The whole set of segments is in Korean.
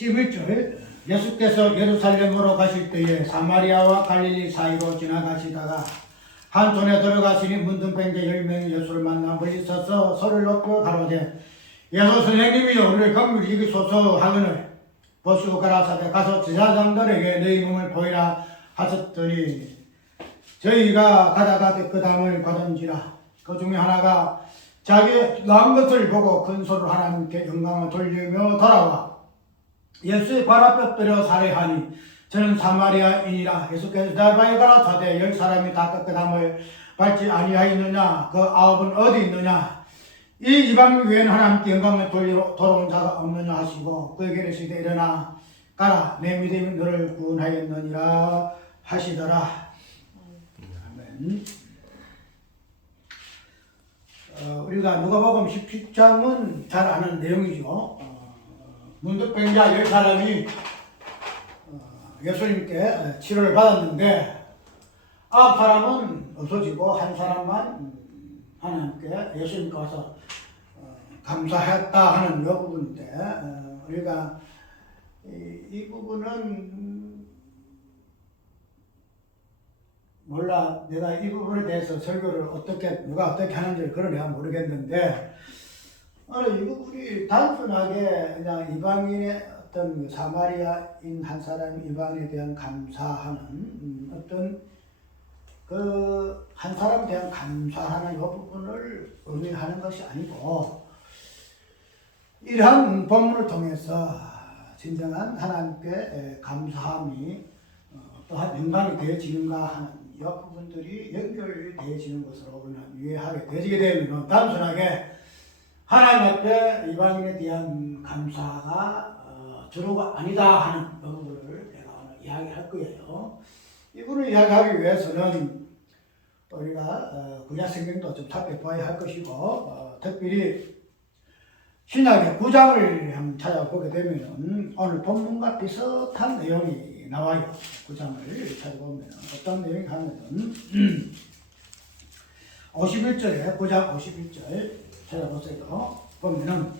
11절 예수께서 예루살렘으로 가실 때에 사마리아와 갈릴리 사이로 지나가시다가 한 촌에 들어가시니 문둥병자 10명이 예수를 만나 멀리 서서 서를 높여 가로되 예수 선생님이여 우리를 긍휼히 여기소서 하거늘 보시고 가라사대 가서 제사장들에게 너희 몸을 보이라 하셨더니 저희가 가다가 깨끗함을 받은지라. 그 중에 하나가 자기 나은 것을 보고 큰 소리로 하나님께 영광을 돌리며 돌아와 예수의 발 앞에 엎드려 살해하니 저는 사마리아인이라. 예수께서 대바에 가라사대 10사람이 다 깨끗함을 받지 아니하였느냐 그 9은 어디 있느냐 이 이방 외에는 하나님께 영광을 돌리러 돌아온 자가 없느냐 하시고 그에게 이르시되 일어나 가라 내 믿음이 너를 구원하였느니라 하시더라. 아멘. 우리가 누가복음 17장은 잘 아는 내용이죠. 문둥병자 10사람이 예수님께 치료를 받았는데 9사람은 없어지고 한 사람만 하나님께 예수님께 와서 감사했다 하는 이 부분인데 우리가 이 부분은 몰라 내가 이 부분에 대해서 설교를 누가 어떻게 하는지를 그걸 내가 모르겠는데 이 부분이 단순하게 그냥 이방인의 어떤 사마리아인 한 사람이 이방인에 대한 감사하는 어떤 그 한 사람에 대한 감사하는 이 부분을 의미하는 것이 아니고 이러한 본문을 통해서 진정한 하나님께 감사함이 또한 영광이 되어지는가 하는 이 부분들이 연결되어지는 것으로 우리는 이해하게 되어지게 되면 단순하게 하나님 앞에 이방인에 대한 감사가 주로가 아니다 하는 부분을 내가 오늘 이야기할 거예요. 이분을 이야기하기 위해서는 우리가 구약 성경도 좀 살펴봐야 할 것이고 특별히 신약의 9장을 한번 찾아보게 되면 오늘 본문과 비슷한 내용이 나와요. 9장을 찾아보면 어떤 내용이 하면 51절에 9장 51절 찾아보세요. 보면은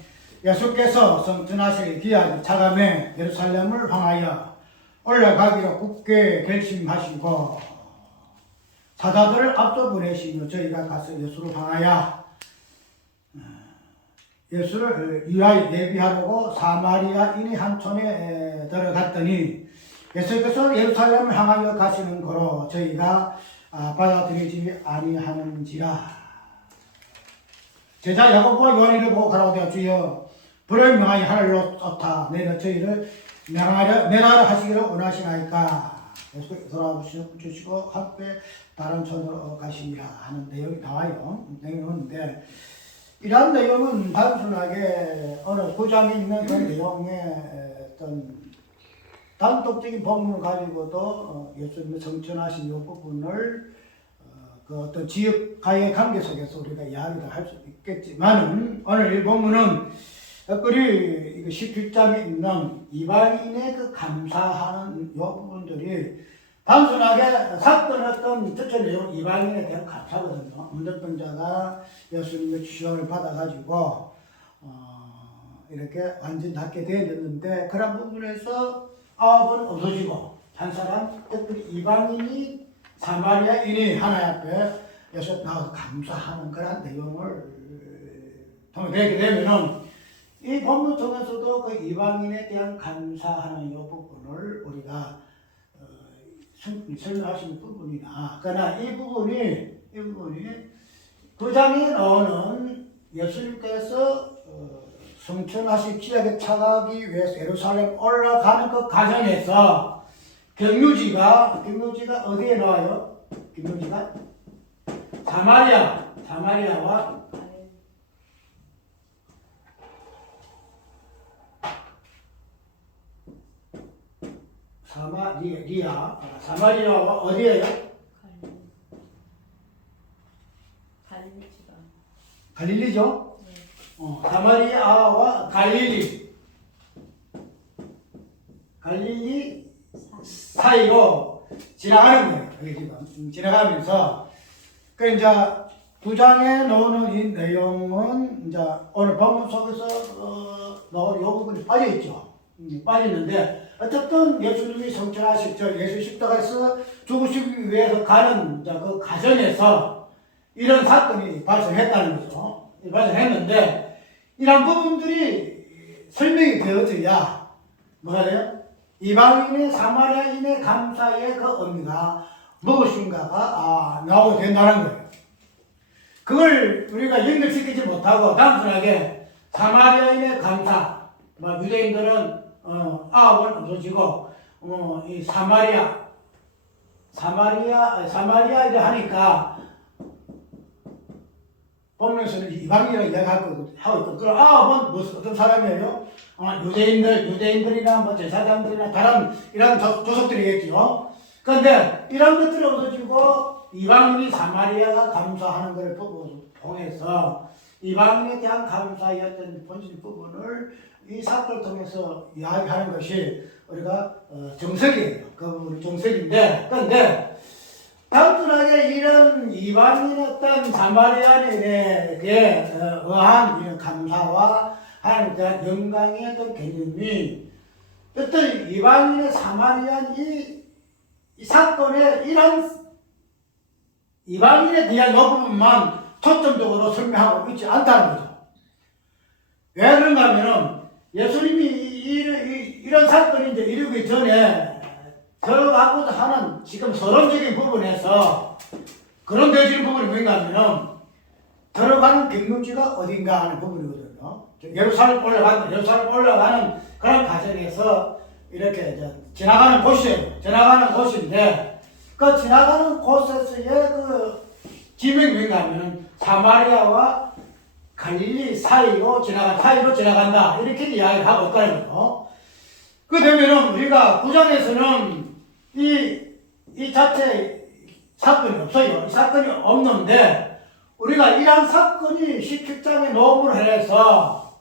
예수께서 성전하실 기한이 차감해 예루살렘을 향하여 올라가기로 굳게 결심하시고 사자들을 앞서 보내시며 저희가 가서 예수를 향하여 예수를 위하여 예비하려고 사마리아인의 한 촌에 들어갔더니 예수께서 예루살렘을 향하여 가시는 거로 저희가 받아들이지 아니하는지라. 제자 야고보와 요한이를 보고 가라오되 주여 불을 명하여 하늘로 쏟아 내려 저희를 내라라 하시기를 원하시나이까. 예수께서 돌아주시고 함께 다른 촌으로 가시니라 하는 내용이 나와요. 내용인데 이러한 내용은 단순하게 어느 9장에 있는 그 내용의 어떤 단독적인 본문을 가지고도 예수님의 성천하신 이 부분을 그 어떤 지역과의 관계 속에서 우리가 이야기를 할 수 있겠지만 오늘 이 본문은 특별히 17장에 있는 이방인의 그 감사하는 이 부분들이 단순하게 사건 어떤 특정 내용 이방인에 대한 감사거든요. 문둥병자가 예수님의 치료를 받아가지고 이렇게 완전히 낫게 되어졌는데 그런 부분에서 9은 없어지고 한 사람 특별히 이방인이 사마리아인이 하나님 앞에 예수 나와서 감사하는 그런 내용을 통해 되면은 이 본문 통해서도 그 이방인에 대한 감사하는 이 부분을 우리가 설명하시는 부분이나 그러나 이 부분이 그 장에 나오는 예수님께서 성천하실 기약에 차가기 위해서 예루살렘 올라가는 그 과정에서 경유지가 어디에 나와요? 경유지가 사마리아와 사마리아와 어디예요? 갈릴리죠? 네. 사마리아와 갈릴리 사이로 지나가는 거예요. 여기 지금 지나가면서 그 이제 9장에 나오는 이 내용은 이제 오늘 본문 속에서 나오는 이 부분이 빠져 있죠. 빠졌는데 어쨌든 예수님이 성천하실 저 예수 십자가에서 죽으시기 위해서 가는 그 과정에서 이런 사건이 발생했다는 거죠. 발생했는데 이런 부분들이 설명이 되어져야 뭐가 돼요? 이방인의 사마리아인의 감사의 그 의미가 무엇인가가 나오게 된다는 거예요. 그걸 우리가 연결시키지 못하고 단순하게 사마리아인의 감사, 유대인들은 아합은 없어지고 이 사마리아이라 하니까 본문에서는 이방인이라고 이야기하고 있고, 그럼 아합은 무슨 어떤 사람이에요? 유대인들이나 제사장들이나 다른 이런 조석들이겠죠. 그런데 이런 것들이 없어지고 이방인이 사마리아가 감사하는 것을 통해서 이방인에 대한 감사의 어떤 본질 부분을 이 사건을 통해서 이야기하는 것이 우리가 정석이에요. 그 부분이 정석인데, 그런데 단순하게 이런 이방인 어떤 사마리아인에게 의한 이런 감사와 하나님에 대한 영광의 어떤 개념이 어떤 이방인의 사마리아인 이 사건의 이런 이방인에 대한 이 부분만 초점적으로 설명하고 있지 않다는 거죠. 왜 그런가 하면은 예수님이 이런 사건이 이제 이루기 전에 들어가고자 하는 지금 서론적인 부분에서 그런 되시는 부분이 뭔가 하면은 들어가는 경로지가 어딘가 하는 부분이거든요. 예루살렘 올라가는 그런 과정에서 이렇게 지나가는 곳이에요. 지나가는 곳인데 그 지나가는 곳에서의 그 지명이 뭔가 하면은 사마리아와 갈릴리 사이로 지나간다. 이렇게 이야기를 하고 있다는 거죠. 그 되면은 우리가 구장에서는 이 자체 사건이 없어요. 이 사건이 없는데 우리가 이러한 사건이 17장에 넣음으로 해서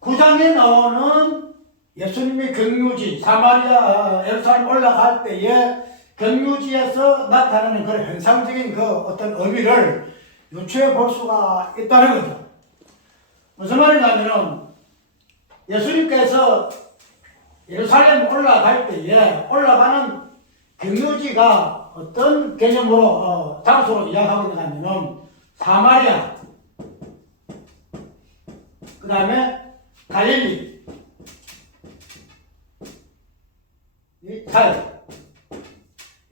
9장에 나오는 예수님의 경유지, 사마리아 예루살렘 올라갈 때에 경유지에서 나타나는 그런 현상적인 그 어떤 의미를 유추해 볼 수가 있다는 거죠. 무슨 말이냐면은 예수님께서 예루살렘 올라갈 때에 올라가는 경유지가 어떤 개념으로 장소로 이야기하고 있냐면은 사마리아, 그 다음에 갈릴리,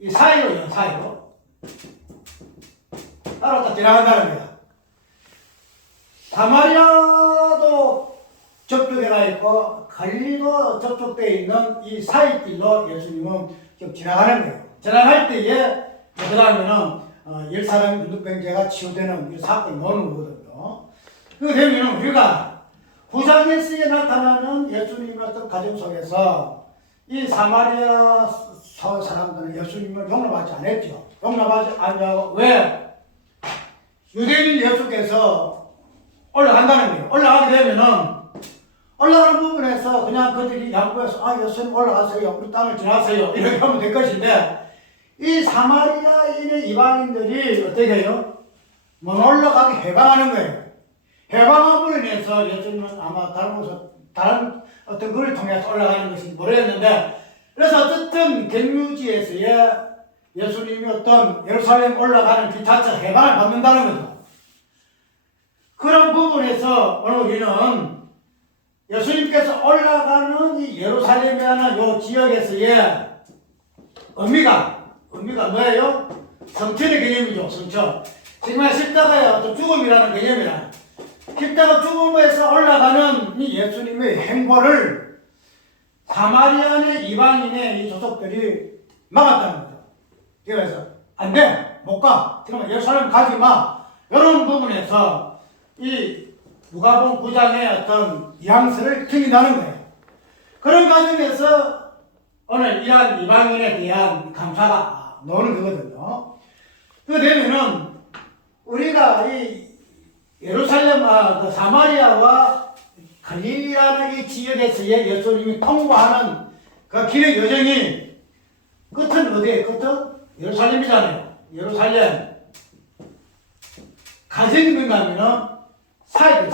이 사이로 따로 지나간다는 거야. 사마리아도 접촉해가 있고 갈릴리도 접촉되어 있는 이 사이길로 예수님은 좀 지나가는 거예요. 지나갈 때에 그러면은 열사람 문둥병자가 치유되는 이 사건이 나오는 거거든요. 그렇게 되면 우리가 구장에서에 나타나는 예수님의 어떤 가정 속에서 이 사마리아 사람들은 예수님을 용납하지 않았죠. 용납하지 않냐고. 왜? 유대인 예수께서 올라간다는 거예요. 올라가게 되면은 올라가는 부분에서 그냥 그들이 양보해서 예수님 올라가세요. 우리 땅을 지나세요. 이렇게 하면 될 것인데 이 사마리아인의 이방인들이 어떻게 해요? 못 올라가게 해방하는 거예요. 해방함으로 인해서 예수님은 아마 다른 어떤 글을 통해서 올라가는 것인지 모르겠는데 그래서 어쨌든 경유지에서의 예수님이 어떤 예루살렘 올라가는 길 자체가 해방을 받는다는 거죠. 그런 부분에서 오늘 우리는 예수님께서 올라가는 이 예루살렘이라는 이 지역에서의 의미가 뭐예요? 성천의 개념이죠. 성천. 정말 십자가의 어떤 죽음이라는 개념이라. 십자가 죽음에서 올라가는 이 예수님의 행보를 사마리아의 이방인의 이 조석들이 막았다는 거죠. 그래서 안 돼, 못 가. 그러면 예루살렘 가지 마. 이런 부분에서 이 누가복음 9장의 어떤 양서를 기린다는 거예요. 그런 과정에서 오늘 이러한 이방인에 대한 감사가 나오는 거거든요. 그 되면은 우리가 이 예루살렘, 그 사마리아와 갈릴리라는 이 지역에서의 예수님이 통과하는 그 길의 여정이 끝은 어디에? 끝은 예루살렘이잖아요. 예루살렘. 가정이 뭔가 하면은 사이길.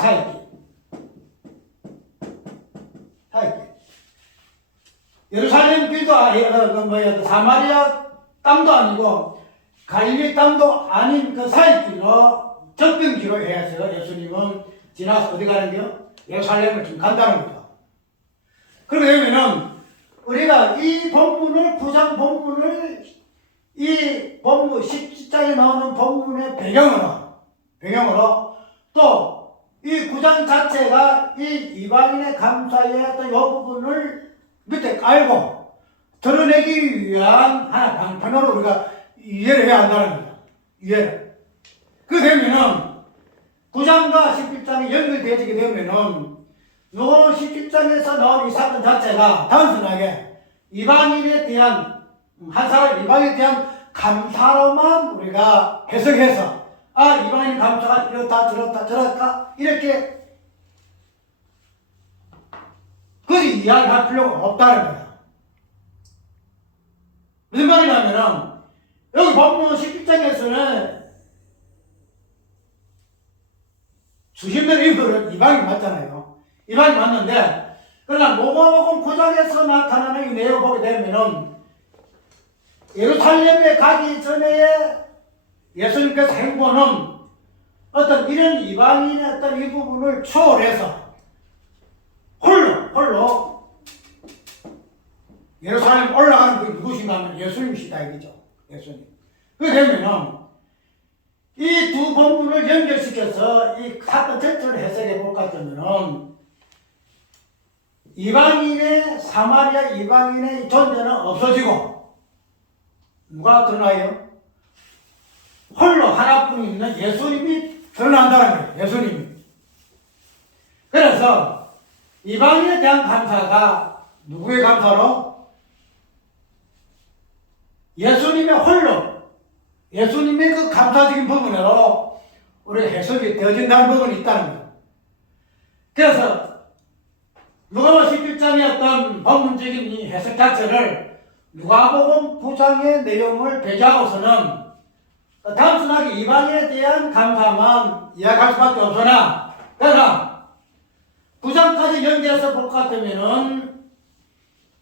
예루살렘 길도 사마리아 땅도 아니고 갈릴리 땅도 아닌 그 사이길로 접경지로 해서 예수님은 지나서 어디 가는데요? 예루살렘을 지금 간다는 거죠. 그러게 되면은 우리가 이 본문을, 9장 본문을 이 본문 17장에 나오는 본문의 배경으로 또 이 9장 자체가 이 이방인의 감사의 어떤 이 부분을 밑에 깔고 드러내기 위한 하나 방편으로 우리가 이해를 해야 한다는 거죠. 이해를. 그 되면은 9장과 17장이 연결되어지게 되면은 요 17장에서 나온 이 사건 자체가 단순하게 이방인에 대한 한 사람 이방인에 대한 감사로만 우리가 해석해서 이방인 감사가 이렇다 저렇다 이렇게 그리 이야기할 필요가 없다는 거야. 무슨 말이냐면은 여기 본문 17장에서는 수십 명의 인물은 이방인 맞잖아요. 이방인 맞는데 그러나 로마복음 9장에서 나타나는 이 내용을 보게 되면은 예루살렘에 가기 전에 예수님께서 행보는 어떤 이런 이방인의 어떤 이 부분을 초월해서 홀로 예루살렘 올라가는 그 누구신가 하면 예수님이시다 이거죠. 예수님. 그렇게 되면은 이 두 본문을 연결시켜서 이 사건 전체를 해석해 볼 것 같으면은 사마리아 이방인의 존재는 없어지고 누가 드러나요? 홀로 하나뿐 있는 예수님이 드러난다는 거예요. 예수님이. 그래서 이방인에 대한 감사가 누구의 감사로? 예수님의 예수님의 그 감사적인 부분으로 우리가 해석이 되어진다는 부분이 있다는 거예요. 그래서 누가복음 11장의 어떤 본문적인 이 해석 자체를 누가복음 9장의 내용을 배제하고서는 단순하게 이방인에 대한 감사만 이야기할 수밖에 없으나 그러나 9장까지 연결해서 볼 것 같으면은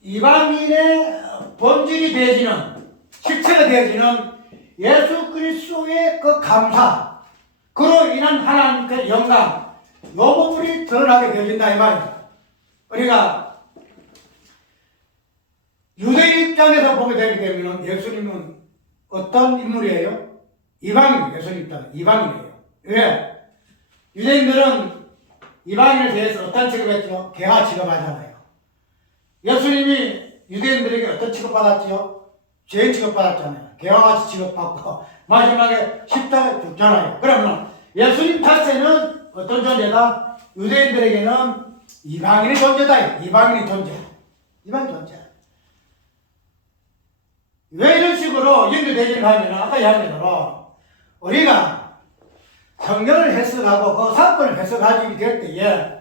이방인의 본질이 되어지는 실체가 되어지는 예수 그리스도의 그 감사 그로 인한 하나님의 영광 이 부분이 드러나게 되어진다 이 말이죠. 우리가 유대인 입장에서 보게 되게 되면 예수님은 어떤 인물이에요? 이방인, 예수님 입장은 이방인이에요. 왜? 유대인들은 이방인에 대해서 어떤 취급했죠? 개화 취급하잖아요. 예수님이 유대인들에게 어떤 취급받았죠? 죄인 취급받았잖아요. 개화같이 취급받고 마지막에 십자가에 죽잖아요. 그러면 예수님 자체는 어떤 존재다? 유대인들에게는 이방인의 존재다. 이방인의 존재. 이방인 존재. 왜 이런 식으로 연결되지는 하면 아까 이야기한 대로 우리가 성경을 해석하고 그 사건을 해석하게 될 때에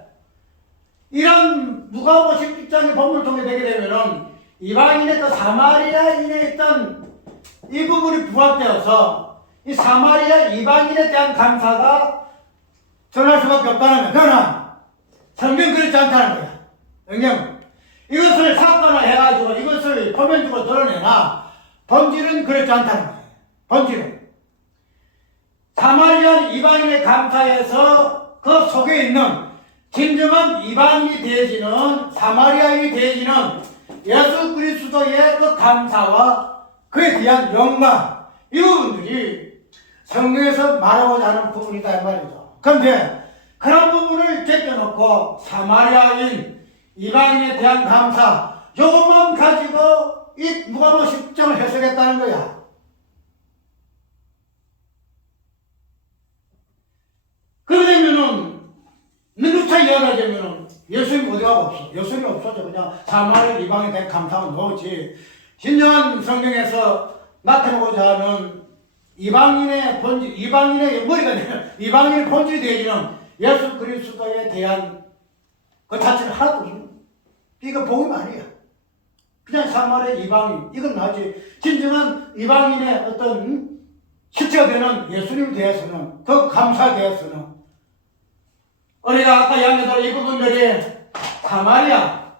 이런 누가복음 17장의 본문을 통해 되게 되면은 이방인의 그 사마리아인에 있던 이 부분이 부합되어서 이 사마리아 이방인에 대한 감사가 전할 수밖에 없다는 거야. 그러나 성경 그렇지 않다는 거야. 성경 이것을 사건화해가지고 이것을 표면적으로 드러내나 본질은 그렇지 않다는 거예요. 본질은 사마리아 이방인의 감사에서 그 속에 있는 진정한 이방인이 되어지는 사마리아인이 되어지는 예수 그리스도의 그 감사와 그에 대한 영광 이 부분들이 성경에서 말하고자 하는 부분이다 이 말이죠. 그런데 그런 부분을 제껴놓고 사마리아인 이방인에 대한 감사 이것만 가지고 이 누가복음 10장을 해석했다는 거야. 그러면은 누차 이야기하자면은 예수님 어디 가고 없어. 예수님 없어져. 그냥 사마리아 이방인에 대한 감사는 넣었지. 신령한 성경에서 나타내고자 하는 이방인의 본질, 이방인의 머리가 되는 이방인의 본질이 되어지는 예수 그리스도에 대한 그 자체는 하나도 없어. 이거 복음 아니야. 그냥 사마리아 이방인 이건 나지. 진정한 이방인의 어떤 실체가 되는 예수님 대해서는 더 감사되어서는 우리가 아까 이야기한 대로 이 부분들이 사마리아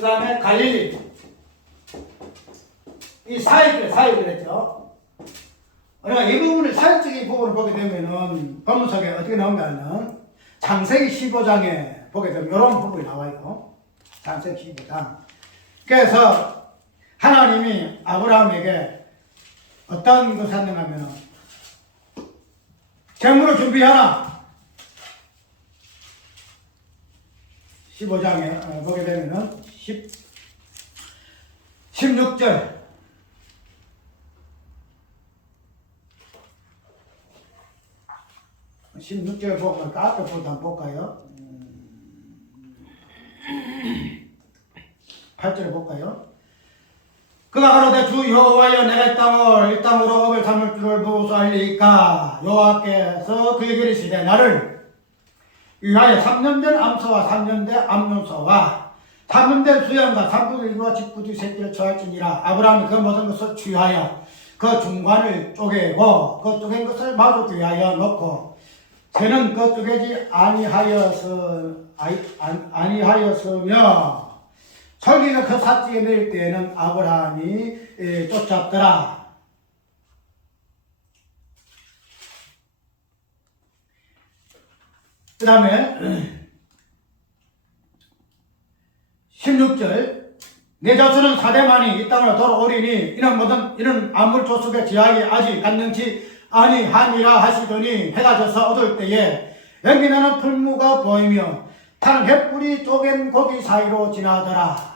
그 다음에 갈릴리. 이 사역을 했죠. 우리가 이 부분을 사역적인 부분을 보게 되면은 본문 속에 어떻게 나온가 하면 창세기 15장에 보게 되면 이런 부분이 나와요. 창세기 15장. 그래서 하나님이 아브라함에게 어떤 것을 했는가 하면 재물을 준비하라. 15장에 보게 되면은 16절. 16절 보고 앞에부터 한번 볼까요? 8절 볼까요? 그가 가로되 주 여호와여 내가 이 땅으로 업을 삼을 줄을 보고서 알리이까 여호와께서 그에게 이르시되 나를 위하여 3년 된 암소와 3년 된 암염소와 3년 된 수양과 3분의 1와 직부지 새끼를 처할지니라. 아브라함이 그 모든 것을 취하여 그 중간을 쪼개고 그 쪼갠 것을 마루 귀하여 놓고 새는 그 쪼개지 아니하였으며 설기가 그 삿지에 내릴 때에는 아브라함이 쫓았더라. 그 다음에 16절 내 자손은 사대만이 이 땅을 돌아오리니 이는 아물 조속의 지하에 아직 간능치 아니하니라 하시더니 해가 져서 어두울 때에 연기나는 풀무가 보이며 타는 횃불이 쪼갠 고기 사이로 지나더라.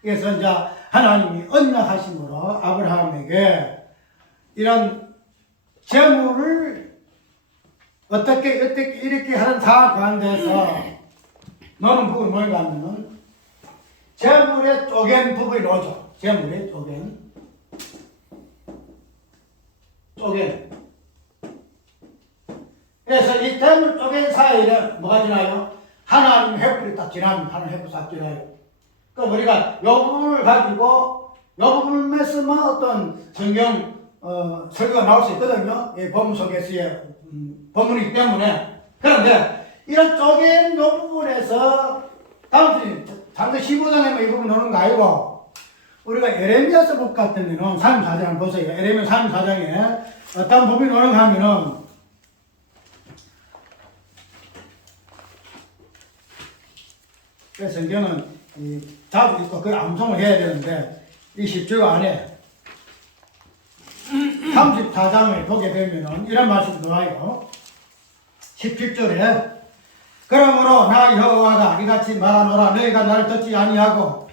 그래서 이제 하나님이 언약하심으로 아브라함에게 이런 재물을 어떻게 이렇게 하는 상황 가운데서 너는 부분이 뭔가 하면은 재물의 쪼갠 부분이 나오죠. 재물의 쪼갠. 그래서 이 재물 쪼갠 사이에 뭐가 지나요? 하나님 횃불이 딱 지나면 하나님 횃불이 딱 지나요. 그러니까 우리가 이 부분을 가지고 이 부분을 맺으면 어떤 성경 설교가 나올 수 있거든요. 이 본문 속에서의 본문이기 때문에. 그런데 이런 쪼갠 이 부분에서 다음 주에 장세 15장에만 이 부분 나오는 거 아니고 우리가 에레미야서 복 같으면은 34장 보세요. 에레미야 34장에 어떤 부분이 나오는가 하면은 성경은 자주 있고 그 암송을 해야 되는데 이 10절 안에 34장을 보게 되면은 이런 말씀이 나와요. 17절에 그러므로 나 여호와가 이같이 말하노라. 너희가 나를 듣지 아니하고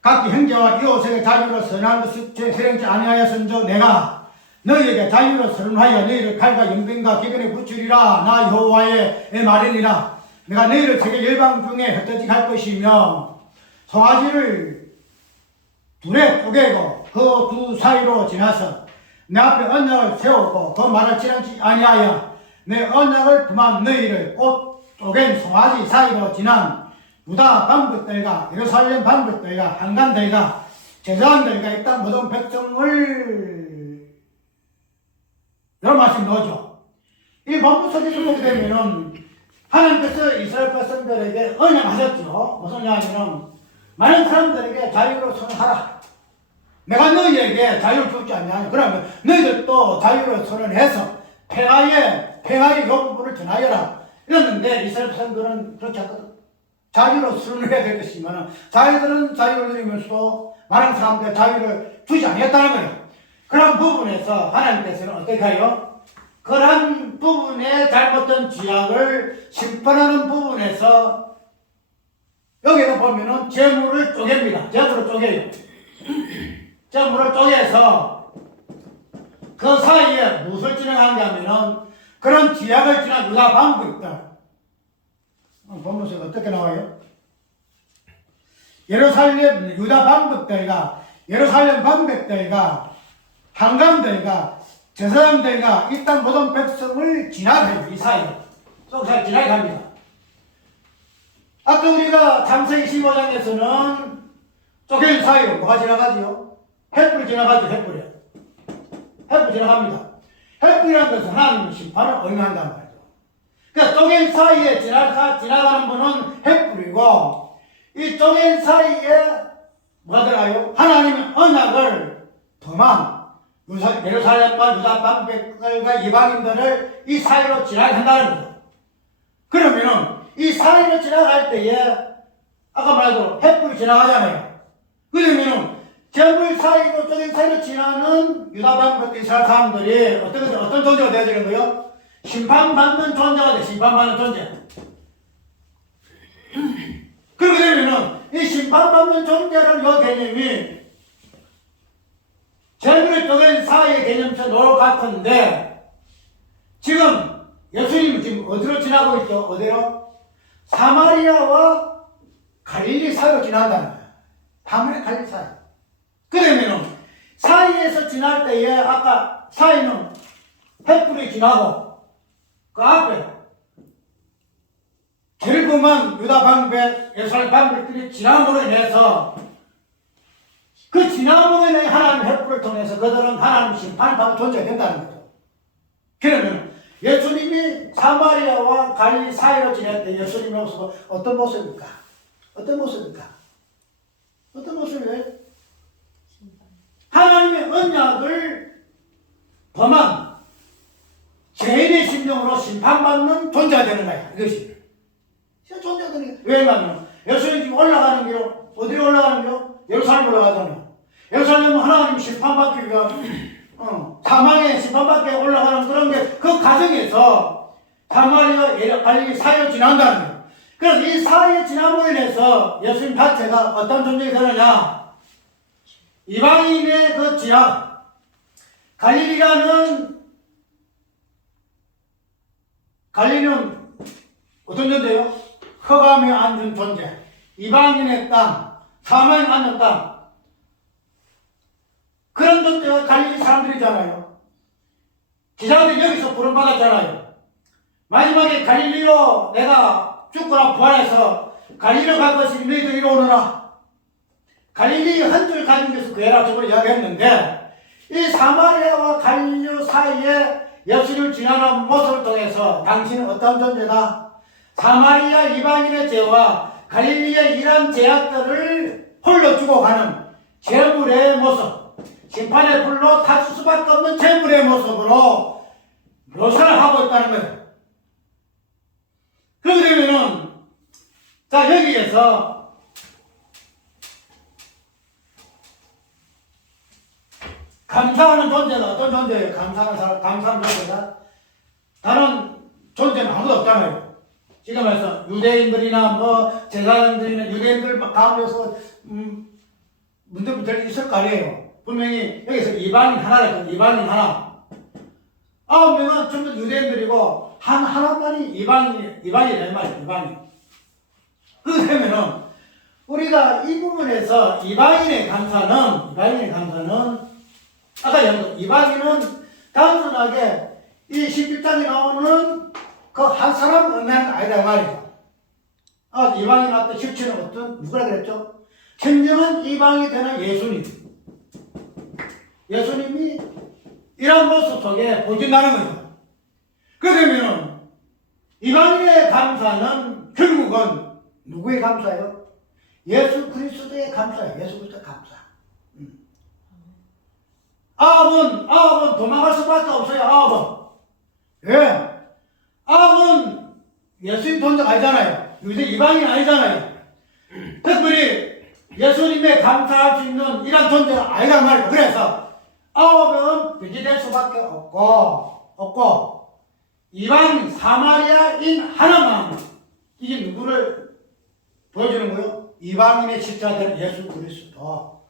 각기 형제와 이웃에게 자유로 선한 것을 행치 아니하였은즉 내가 너희에게 자유로 선언하여 너희를 칼과 연병과 기근에 붙이리라. 나 여호와의 말이니라. 내가 너희를 세계 열방 중에 흩어지게 할 것이며 송아지를 둘에 쪼개고 그 두 사이로 지나서 내 앞에 언약을 세우고 그 말을 지나치 아니하여 내 언약을 품한 너희를 꽃 쪼갠 송아지 사이로 지난 유다 방백들과 예루살렘 방백들과 한간들과 제사장들과 이 땅 모든 백성을 이런 말씀 나오죠. 이 본문 속에서 보게 되면은 하나님께서 이스라엘 백성들에게 언약하셨죠. 무슨 이야기는 많은 사람들에게 자유를 선언하라. 내가 너희에게 자유를 주지 않냐. 그러면 너희들도 자유를 선언해서 평화의 요구를 전하여라. 이랬는데 이스라엘 백성들은 그렇지 않거든. 자유를 선언해야 될 것이지만 자유들은 자유를 누리면서도 많은 사람들의 자유를 주지 않겠다는 거예요. 그런 부분에서 하나님께서는 어떻게 해요? 그런 부분에 잘못된 죄악을 심판하는 부분에서 여기다 보면은 재물을 쪼갭니다. 재물을 쪼개요. 재물을 쪼개서 그 사이에 무엇을 진행하냐면은 그런 죄악을 지난 유다 방백들 본문에서 어떻게 나와요? 예루살렘 유다 방백들과 예루살렘 방백들과 한강들과 제사장들과 이 땅 모든 백성을 지나가요. 이 사이로 쏙 지나갑니다. 아까 우리가 창세기 15장에서는 쪼갠 사이로 뭐가 지나가지요? 횃불이 지나가죠. 횃불이 지나갑니다. 횃불이라는 것은 하나님의 심판을 의미한단 말이죠. 그러니까 쪼갠 사이에 지나가는 분은 횃불이고 이 쪼갠 사이에 뭐가 들어가요? 하나님의 언약을 범한 예루살렘과 유다 방백들과 이방인들을 이 사이로 지나게 한다는 거죠. 그러면은 이 사이로 지나갈 때에 아까 말한 대로 횃불이 지나가잖아요. 그러면은 재물 사이로 쪼갠 사이로 지나는 유다 방백 이스라엘 사람들이 어떤 존재가 되어지는 거예요? 심판받는 존재가 돼. 심판받는 존재. 그렇게 되면은 이 심판받는 존재라는 이 개념이 재물의 쪼갠 사이의 개념처럼 같은데 지금 예수님은 지금 어디로 지나고 있죠? 어디로? 사마리아와 갈릴리 사이로 지난다는 거예요. 사마리아 갈릴리 사이. 그러면은 사이에서 지날 때에 아까 사이는 횃불이 지나고 그 앞에 결국은 유다 방백, 예루살렘 방백들이 지남으로 인해서 그 지남으로 인해 하나님 횃불을 통해서 그들은 하나님 심판을 받는 존재가 된다는 거죠. 그러면 예수님이 사마리아와 갈릴리 사이로 지낼 때 예수님의 모습은 어떤 모습입니까? 어떤 모습입니까? 어떤 모습이에요? 하나님의 언약을 범한 죄인의 심령으로 심판받는 존재가 되는 거야. 이것이. 존재가 되는 거야. 왜냐하면 예수님 지금 올라가는 길로 어디로 올라가는 길로? 예루살렘 올라가잖아요. 예루살렘은 하나님 심판받기 위한 사망의 심판받기 올라가는 그런 게 그 과정에서 사마리아 갈릴리 사이로 지난다는 거예요. 그래서 이 사이에 지남으로 인해서 예수님 자체가 어떤 존재가 되느냐? 이방인의 그 지하 갈릴리는 어떤 존재예요? 흑암에 앉은 존재. 이방인의 땅, 사망에 앉은 땅. 그런 존재가 갈릴리 사람들이잖아요. 기자들이 여기서 부름받았잖아요. 마지막에 갈릴리로 내가 죽거나 부활해서 갈릴리로 갈 것이 너희들 이리 오너라. 갈릴리 한 줄 가진 것을 그해라 저걸 이야기했는데 이 사마리아와 갈릴리 사이에 예수님을 지나는 모습을 통해서 당신은 어떤 존재다? 사마리아 이방인의 죄와 갈릴리의 이런 죄악들을 홀로 주고 가는 재물의 모습, 심판의 불로 타실 수밖에 없는 재물의 모습으로 묘사를 하고 있다는 거예요. 그렇게 되면은 자 여기에서 감사하는 존재가 어떤 존재예요? 감사하는 존재가 다른 존재는 아무도 없잖아요. 지금 말해서 유대인들이나 뭐 제사장들이나 유대인들 가운데서 문제들 있을 거 아니에요. 분명히 여기서 이방인 하나를 이방인 하나 9명은 전부 유대인들이고 하나만이 이방인이란 말이에요. 이방인. 그렇게 되면은 우리가 이 부분에서 이방인의 감사는 아까 얘기한 이방인은 단순하게 이 17장에 나오는 그 한 사람 의미하는 아니다 말이죠. 이방인 나왔던 17은 어떤 누구라 그랬죠? 진정한 이방이 되는 예수님. 예수님이 이런 모습 속에 보여준다는 거죠. 그러면 이방인의 감사는 결국은 누구의 감사예요? 예수 그리스도의 감사예요. 예수 그리스도의 감사. 아합은 도망갈 수밖에 없어요. 아합은. 왜? 아합은 예수님 존재가 아니잖아요. 이방인 아니잖아요. 특별히 예수님의 감사할 수 있는 이런 존재가 아니란 말이에요. 그래서 아합은 변제될 수밖에 없고 이방인 사마리아인 하나만 이게 누구를 보여주는 거예요? 이방인의 십자가된 예수 그리스도.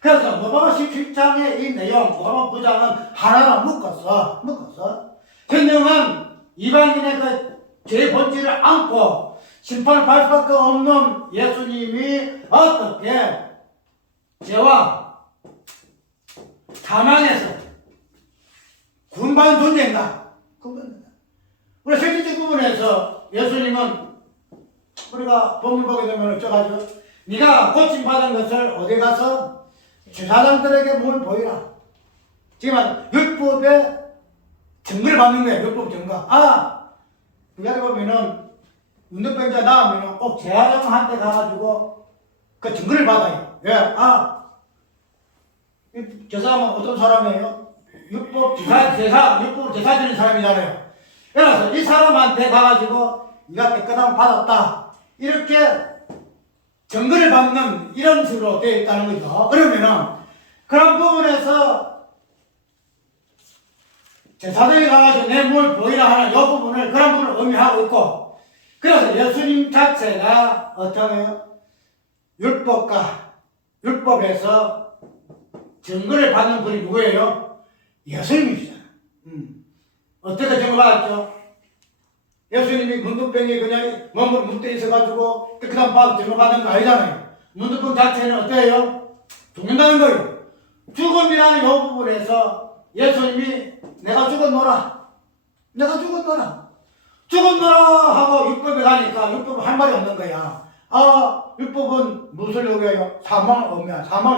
그래서 로마서 17장의 이 내용, 로마 9장은 하나로 묶어서 현명한 이방인의 그 죄 본질을 안고 심판을 받을 수밖에 없는 예수님이 어떻게 죄와 사망에서 구원받은 존재인가? 우리 실질적 부분에서 예수님은 우리가 본문 보게 되면 어쩌가지고 네가 고침받은 것을 어디 가서 제사장들에게 몸을 보이라. 지금 율법의 증거를 받는 거예요. 율법 증거. 여기 보면은 문득병자 나오면 꼭 제사장한테 가가지고 그 증거를 받아요. 왜? 저 사람은 어떤 사람이에요? 율법을 제사 드리는 사람이잖아요. 그래서 이 사람한테 가가지고 네가 깨끗함 받았다. 이렇게 증거를 받는 이런 식으로 되어 있다는 거죠. 그러면은 그런 부분에서 제사장이 가가지고 내 몸을 보이라 하는 이 부분을 그런 부분을 의미하고 있고, 그래서 예수님 자체가 어떠해요? 율법에서 증거를 받는 분이 누구예요? 예수님이시잖아요. 어떻게 증거받았죠? 예수님이 문둥병이 그냥 몸으로 묻혀 있어가지고 깨끗한 밥 증거받는 거 아니잖아요. 문둥병 자체는 어때요? 죽는다는 거예요. 죽음이라는 이 부분에서 예수님이 내가 죽었노라 하고 율법에 가니까 율법은 할 말이 없는 거야. 율법은 무엇을 요구해요? 사망을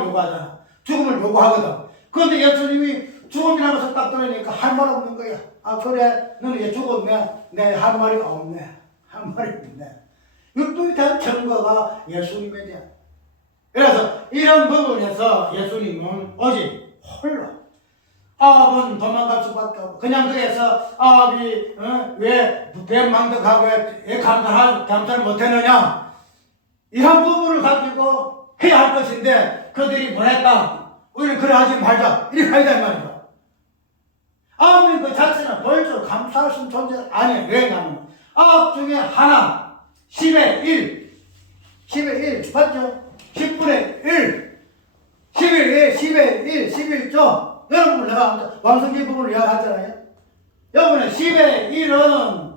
요구하잖아. 죽음을 요구하거든. 그런데 예수님이 죽음이라는 것을 딱 들으니까 할 말 없는 거야. 그래, 너는 이제 죽었네. 내 할 말이 없네. 율법에 대한 증거가 예수님에 대한. 그래서 이런 부분에서 예수님은 오직 홀로 아합은 도망갈 수밖에 없고, 그냥 그래서 아합이 왜 배망덕하고 왜 감사를 못했느냐, 이런 부분을 가지고 해야 할 것인데 그들이 뭐랬다? 우리는 그래 하지 말자, 이렇게 하자 이 말이죠. 아합이 그 자체는 벌써 감사할 수 있는 존재 아니에요. 왜냐하면 아합 중에 하나 10의 1 맞죠? 10분의 1 10의 1 11조. 여러분, 내가 왕성기 부분을 이야기하잖아요. 여러분의 10의 1은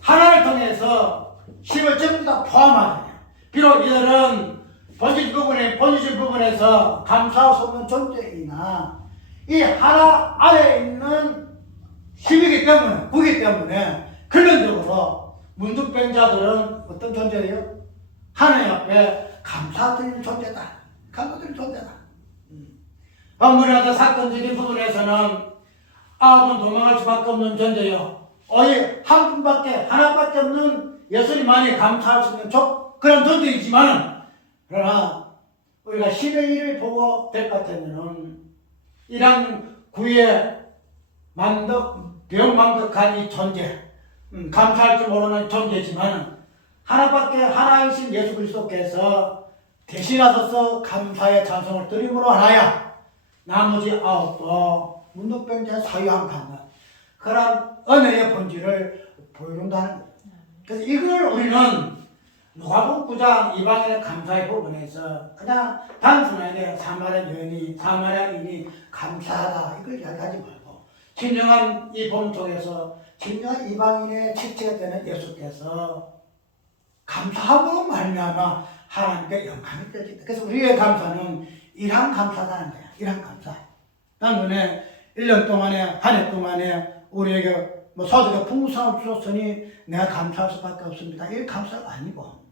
하나를 통해서 10을 전부 다 포함하잖아요. 비록 이들은 본질적 부분에서 감사할 수 없는 존재이나 이 하나 안에 있는 10이기 때문에, 9이기 때문에 근원적으로 문둥병자들은 어떤 존재예요? 하나님 앞에 감사드리는 존재다. 방문하다 사건적인 부분에서는 아합은 도망할 수밖에 없는 존재요. 오직 하나밖에 없는 예수님만이 감사할 수 있는 그런 존재이지만, 그러나 우리가 10의 1을 보고 될 것 같으면은 이런 구에 병만덕한 이 존재, 감사할 줄 모르는 존재지만 하나이신 예수 그리스도께서 대신하셔서 감사의 찬송을 드림으로 하나야 나머지 9도 문둥병자 사유함 갖는 그런 은혜의 본질을 보여준다는 거예요. 그래서 이걸 우리는 누가복음 9장 이방인의 감사의 부분에서 그냥 단순하게 사마리아인이 감사하다 이걸 이야기하지 말고, 진정한 이 본문 속에서 진정한 이방인의 지체가 되는 예수께서 감사함으로 말미암아 하나님께 영광이 되어진다. 그래서 우리의 감사는 일한 감사라는 거야. 일한 감사. 당근에 1년 동안에, 한 해 동안에 우리에게 소득의 풍성함을 주셨으니 내가 감사할 수밖에 없습니다. 이게 감사가 아니고,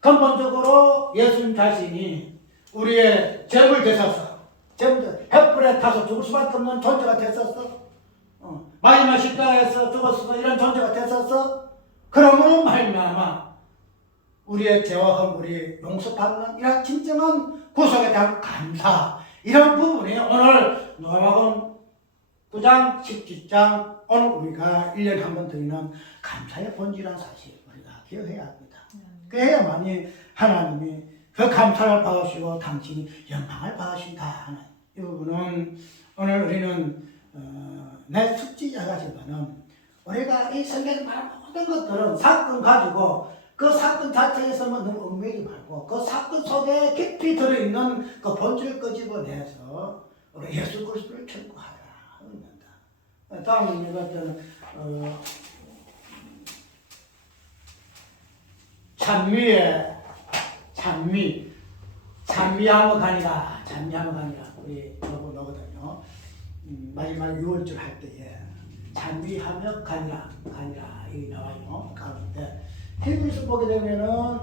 근본적으로 예수님 자신이 우리의 재물 되셔서, 횃불에 타서 죽을 수밖에 없는 존재가 됐었어. 마지막 십자가에서 죽었어. 이런 존재가 됐었어. 그러므로 말미암아 우리의 죄와 허물이 용서받는 이런 진정한 구속에 대한 감사, 이런 부분이 오늘 누가복음 9장 17장 오늘 우리가 1년에 한 번 드리는 감사의 본질이라는 사실 우리가 기억해야 합니다. 그래야만이 하나님이 그 감사를 받으시고 당신이 영광을 받으신다 하는 이 부분은 오늘 우리는 내 숙지자가지만은 우리가 이 성경에 말하는 모든 것들은 사건 가지고 그 사건 자체에서만 너무 얽매이지 말고 그 사건 속에 깊이 들어있는 그 본질을 끄집어내서 우리 예수 그리스도를 전구하라 합니다. 다음은 이것은 찬미하며 가니라 우리 저거 나거든요. 마지막 6월절 할 때에 찬미하며 가니라 여기 나와요. 가운데 히브리서 보게 되면은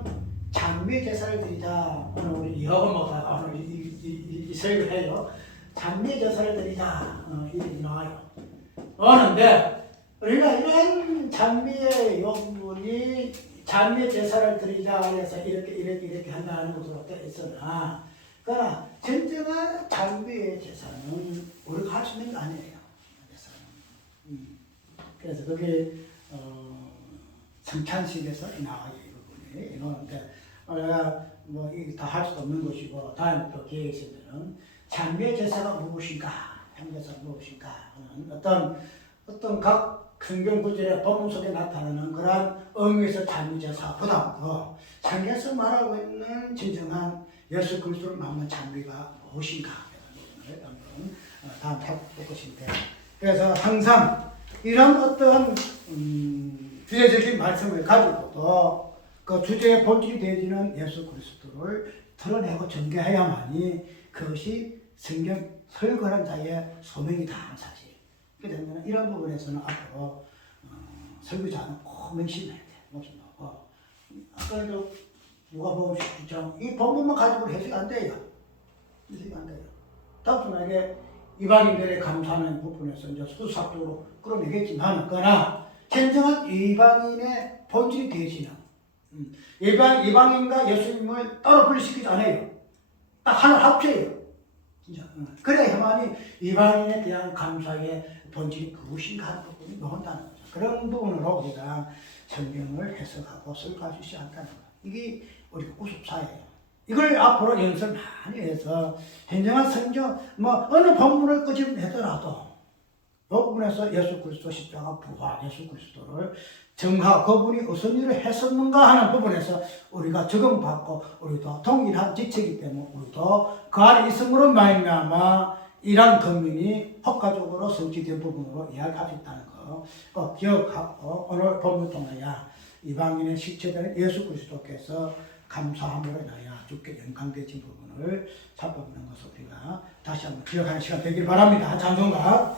찬미 제사를 드리자. 오늘 우리 여호 목사가 오늘 이 설교를 해요. 찬미 제사를 드리자. 이렇게 나와요. 그런데 우리가 이런 찬미의 요구 부분이 장례 제사를 드리자 해서 이렇게 한다는 것으로 되어 있으나, 그러나 진정한 장례 제사는 우리가 할 수 있는 게 아니에요. 그래서 그게 성찬식에서 나와요, 이 부분이. 이거는데 내가 다 할 수 없는 것이고, 다음에 또 기회 있으면은 장례 제사가 무엇인가, 향제사가 무엇인가 하는 어떤 각 성경 구절의 본문 속에 나타나는 그러한 의미에서 장례 제사보다도 장례에서 말하고 있는 진정한 예수 그리스도를 만난 장례가 무엇인가 하는 부분을 한번 다음 살펴볼 것인데, 그래서 항상 이런 어떤 주제적인 말씀을 가지고도 그 주제의 본질이 되어지는 예수 그리스도를 드러내고 전개해야만이 그것이 성경 설거한 자의 소명이다 하는 사실. 그렇게 되면 이런 부분에서는 앞으로 설교자는 꼭 명심해야 돼. 명심하고. 아까도 누가복음 19장 이 본문만 가지고 해석이 안 돼요. 해석이 안 돼요. 단순하게 이방인들의 감사하는 부분에서 이제 수사적으로 끌어내겠지만, 그러나 진정한 이방인의 본질이 되시는 이방인과 예수님을 따로 분리시키지 않아요. 딱 하나 합쳐요. 진짜. 그래야만이 이방인에 대한 감사의 본질이 그것인가 하는 부분이 나온다는 거죠. 그런 부분으로 우리가 성경을 해석하고 설교할 수 있지 않다는 거예요. 이게 우리 구속사예요. 이걸 앞으로 연습 많이 해서 진정한 성경 어느 본문을 끄집어내더라도 이 부분에서 예수 그리스도 십자가 부활 예수 그리스도를 정하고 그분이 어떤 일을 했었는가 하는 부분에서 우리가 적용받고 우리도 동일한 지체이기 때문에 우리도 그 안에 있음으로 말미암아 이러한 권면이 효과적으로 성취된 부분으로 이야기할 수 있다는 거 꼭 기억하고 오늘 본문 통하여 이방인의 실체되는 예수 그리스도께서 감사함으로 인하여 주께 영광되신 부분을 살펴보는 것을 우리가 다시 한번 기억하는 시간 되길 바랍니다. 찬송가